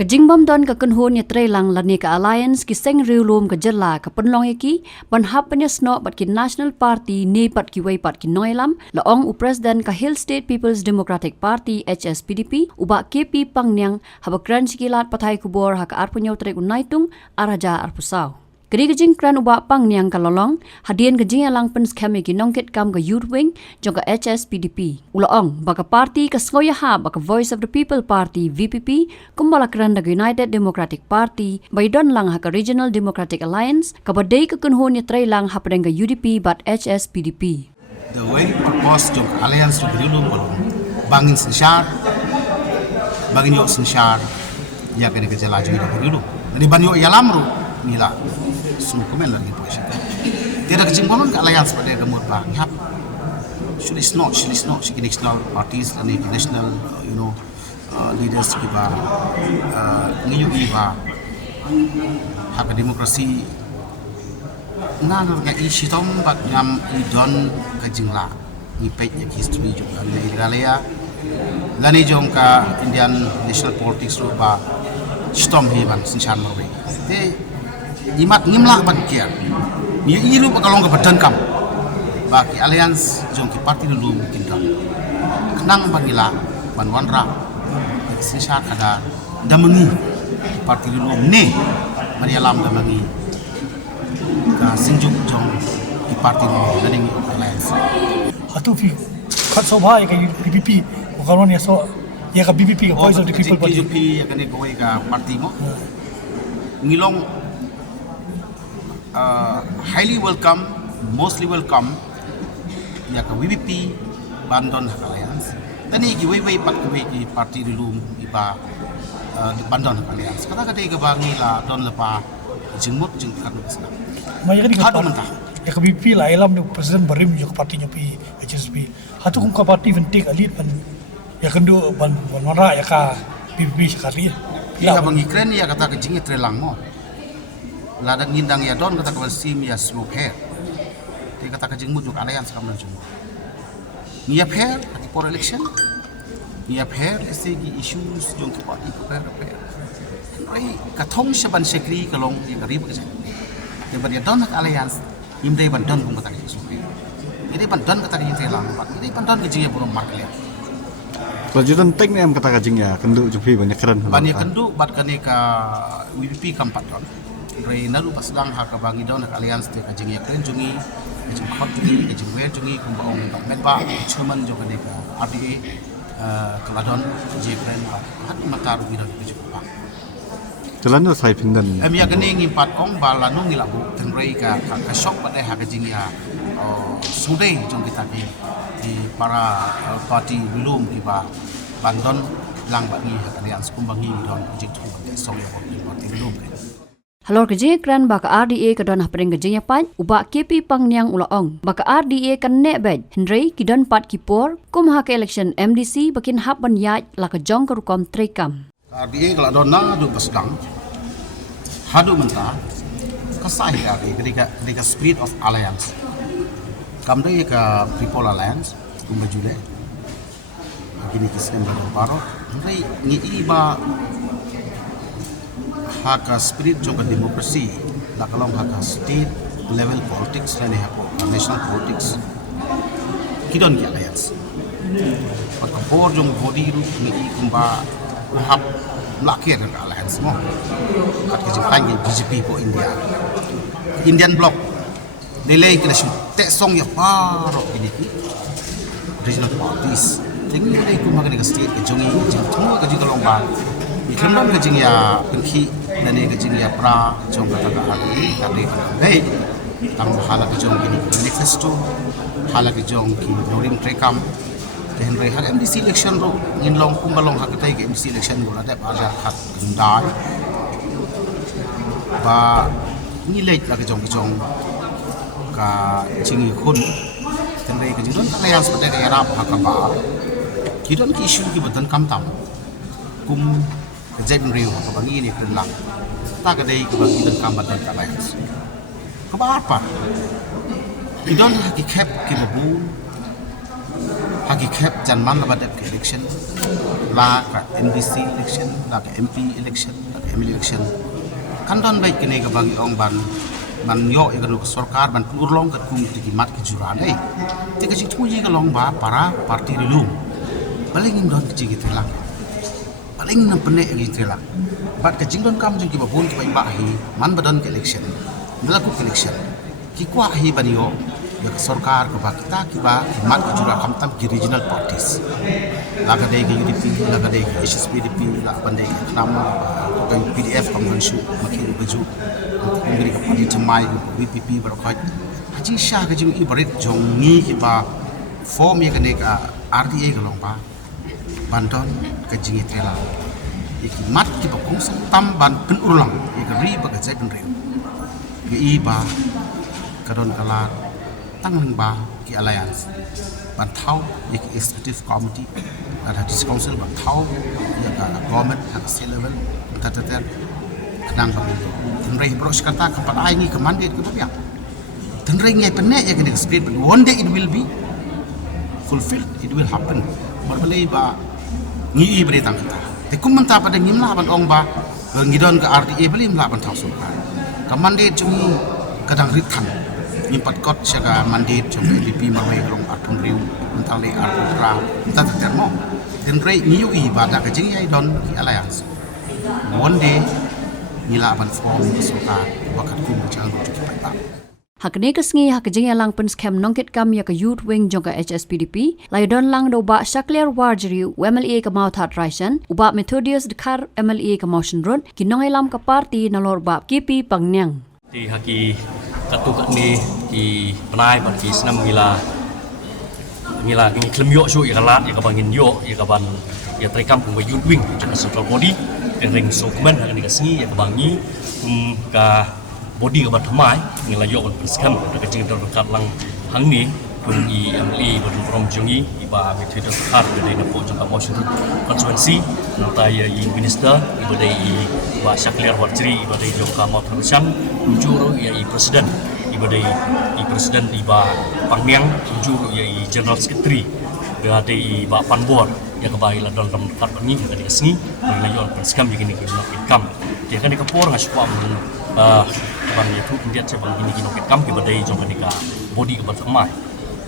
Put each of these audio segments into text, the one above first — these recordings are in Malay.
Kajingbam don ka kunhun ya trelang lani ka alliance ki seng riulum ka jela ka penlong yaki banhap penyesno bat ki National Party ni pat ki wei pat ki noilam laong u president ka Hill State People's Democratic Party HSPDP uba KP pangnyang habakran sikilat pathai kubor ha ka arpunyaw trek unaitung araja arpusau. Kini kajing kran uba pangnyang kalolong hadian kajing alang pens kami ki nongket kam ka youth wing jong ka HSPDP. Ulaong baka party ka skoya ha baka Voice of the People Party VPP kumbala kran da United Democratic Party baydon lang ha ka Regional Democratic Alliance kabadai ka kunhon ya tray lang ha padang ka UDP bat HSPDP. The way proposed jong alliance to berilum bolong bangin sensyar bangin yok sensyar ya kene kejala jong ida berilum. Ni ban yok yalamru nila semua komen lagi posisi. Tiada kejimbolon ke alliance pada demot bang. Hap. Should is not national parties and national leaders kita ngiyu iba hak demokrasi nang ga isi tom bat ngam idon kajingla ni page history juga ni galaya lani jong ka Indian national politics rupa stom hiban sinchan mawe te imat ngimla ban kian ni iru pakalong ka badan kam baki alliance jong ki parti dulu mungkin dam kenang bagila ban wanra sisa kada damangi parti dulu ne manialam damangi ka sinjuk jong ki parti dulu daning alliance hatu fi khat sobha ka BBP ukaron ya so ya ka BBP ka Voice of the People Party BBP ya kane ko ka parti mo ngilong highly welcome, mostly welcome ya ka VPP Bandon Alliance. Tani ki wei pat ki parti dulu iba di Bandon Alliance. Kata kata ka bangi la don lepa jengmut jeng kan besna. Maya kan hadu mentah. Ya ka VPP la elam du president barim yo parti nyo pi HSP. Hatu kum ka parti ventik alit ban ya kan du ban mara ya ka VPP sekali. Ya bangi kren ya kata ka jeng trelang mo. Ladang ngindang ya don kata kawasim ya smoke hair. Dia kata kajing mujuk alliance kamar cuma. Niap hair ati for election. Niap hair segi issues jong ki parti ko hair. Rai katong saban sekri kalong ya garib ke sana. Dia ber ya don alliance imdai ban don kum kata ki smoke hair. Ini ban don kata ki telang pak. Ini ban don kajing ya burung mark lihat. Lanjutan tek ni am kata kajing ya kendu jupi banyak keren. Banyak kendu bat kane ka WPP kampat don. Rai nalu paslang hak bangi don alliance te kajing ya keren jungi kajing khot jungi kajing wer jungi kumbaong medba chairman jo kane ka RDA keladon je keren hat matar bidon kajing pa Jalan tu saya pindan. ya kane ngimpat ong balanu ngilabu ten rai ka shop pada hak kajing ya sudai jong kita di para parti belum kiba Bandon lang bangi hak alliance kumbangi don kajing tu so ya parti belum Halor kajing kran baka RDA ka don hapring kajing ya pat uba KP pangnyang ulaong baka RDA kan ne bed Henry ki don pat kipor kum ha ka election MDC bakin hap ban yaj la ka jong ka rukom trekam RDA kalau dona du pasdang hadu mentah kasai RDA ketika spirit of alliance kam dai ka People Alliance kum bajule gini kisem baro Henry ni iba haka spirit jong demokrasi la kalong haka state level politics la ne hapo national politics kidon ki alliance pat kapor jong body ru ni kumba hap lakir ka alliance mo kat ki jang BJP po Indian bloc delay kila shu te song ya paro ini regional parties tinggi ni kumba ka state ke jongi jang thunga ka jikalong ba ikhamdam ka jing ya penki nane ka jing ya pra jong kata ka ali kade ka dei tang hala ka jong ini manifesto hala ka jong ki loading trekam then re hak MDC election ro ngin long kumbalong hak tai ke MDC election go la da ba ja khat kendai ba ni lek la ka jong ka jing khun then re ka jing don alliance pada ka yarap hak ba ki don ki issue ki badan kam tam kum kejadian real ka bangi ni kelang ta ka dei ka bangi dan kam badan ka alliance ka ba apa idon ki cap ki babu hagi khep jan man la badep ke election la ka NDC election la ka MP election la ka ML election kan don baik kene ka bagi ong ban yo ya kan sarkar ban urlong ka kum ti mat ki juran ai te ka chik puji ka long ba para parti rilum paling don ki gi telak paling nam pene gi telak bat ka jing don kam jing ki ba bun ki ba hi man badan ke election melaku election ki kwa hi ban yo ya sarkar ko ba kita ki ba mat ki jura kam tam ki regional parties la ka dei ki UDP la ka dei ki HSPDP la ban dei ki nama ko PDF kam ban shu maki baju Memberi kepada jemaah VPP berkat haji syah ke jeng ibarat jongi kita form yang kena ke RDA ke lomba banton ke jeng itela ikimat kita kongsi tamban penulang ikari bekerja penreu ke iba kadon kalar tangan ba ki alliance bantau ik executive committee ada di council bantau ya ka government at state level tatater kenang kami tenrei bros kata kepada ai ni kemandet ke biak tenrei ngai penek ya kena spirit one day it will be fulfilled, it will happen berbelai ba ngi ibri tang kita te kum menta pada ngimla ban ong ba ngidon ke RDA beli mla ban tau sul kemandet cumi kadang ritan nyimpat kot syaga mandet cumi LDP marwai long atun riu mentale arpra entah termo tenrei ngiu I pada kejing ai don ki alliance one day nila ban form suka bakat kum jangan cuci pai Hakne kesngi hak jeng lang pen scam nongkit kam ya ka youth wing jongka HSPDP lai don lang do ba Shakler Warjeri MLA ka mau that raisen uba Methodius Dekhar MLA ka motion road ki nongai lam ka parti nalor ba KP Pangnang di haki katu ni di penai parti senam ngila ngi klem yo shu ya kalat ya ka bangin yo ya ka ban ya trekam kum youth wing jongka central body ring dokumen hakni kesngi ya ka bangi ka body ka batmai ngila yo on perskam ka jing dor kat lang hang ni pun I MLA botun from jungi iba Methodius Dekhar dari na po jongka motion constituency nanta ya I minister iba dai ba Shakler Warjeri iba dai jongka mau terusan juru ya I presiden iba dai I presiden iba Pangnang juru ya I general secretary da dai ba Panbor ya kebai la dalam kat ni ka di sengi ngila yo on perskam begini ki nok ikam dia kan dikapor ngaswa bang itu dia sebang ini kino kam ki badai jong ka body ka batmai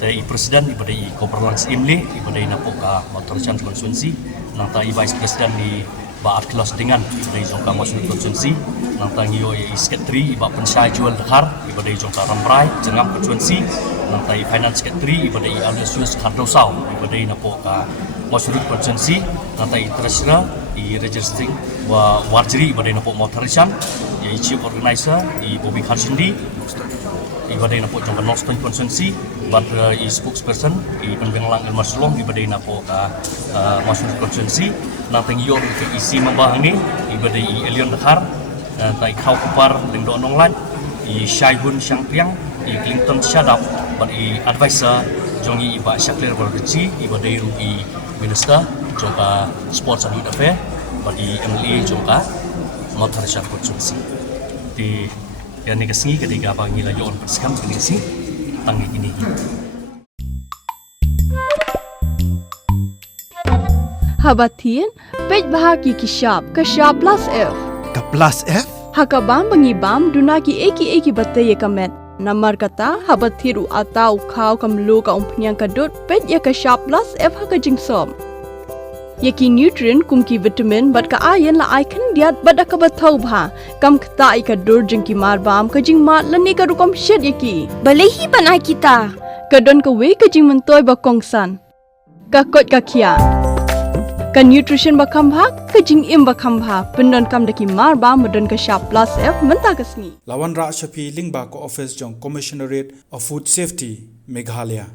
dari presiden di badai governance imle di badai napoka motor chan konstituensi nanta I vice president di baat kelas dengan di badai jong ka motion konstituensi nanta ngio I secretary I ba pensai jual Dekhar di badai jong ka Rambrai jengam konstituensi nanta I finance secretary di badai Alesius Kardosau di badai napoka motion konstituensi nanta I treasurer I registering wa Warjeri badai napok motor chan I chief organizer I Bobby Kharshindi I badai napok jongka Northern Constituency but I spokesperson I Penbenglang Elmar Sulong I badai napok Masjid Constituency natang yo ke isi mambahang ni I badai I Elion Dekhar tai khau kupar lingdo nonglan I Shaihun Shangpiang I Clinton Shadap but I advisor jongi I ba Shakler Warjeri I badai ru I minister jongka sports and youth affair but I MLA jongka motor chan konstituensi di yang ni kesini ketika panggil lagi on perskam kini tangi ini Habatin pej bahagi kishab plus F Ka plus F hakabam bangibam dunaki eki batay kamet namar kata habathiru atau khau kamlu ka umpnyang kadut pej ya kishab plus F hakajingsom Yaki nutrient kumki vitamin bat ka ayan la icon diat bada ka bathau bha kam khta I ka dur jingki marbam ka jingma lani ka rukom shed yaki balehi banai kita ka don ka we ka jing mentoy ba kongsan ka kot ka khia ka nutrition ba khambha ka jing im ba khambha pendon kam daki marbam modon ka sharp plus F menta kasni Lawan Ra Shafi Lingba ko office jong Commissionerate of Food Safety Meghalaya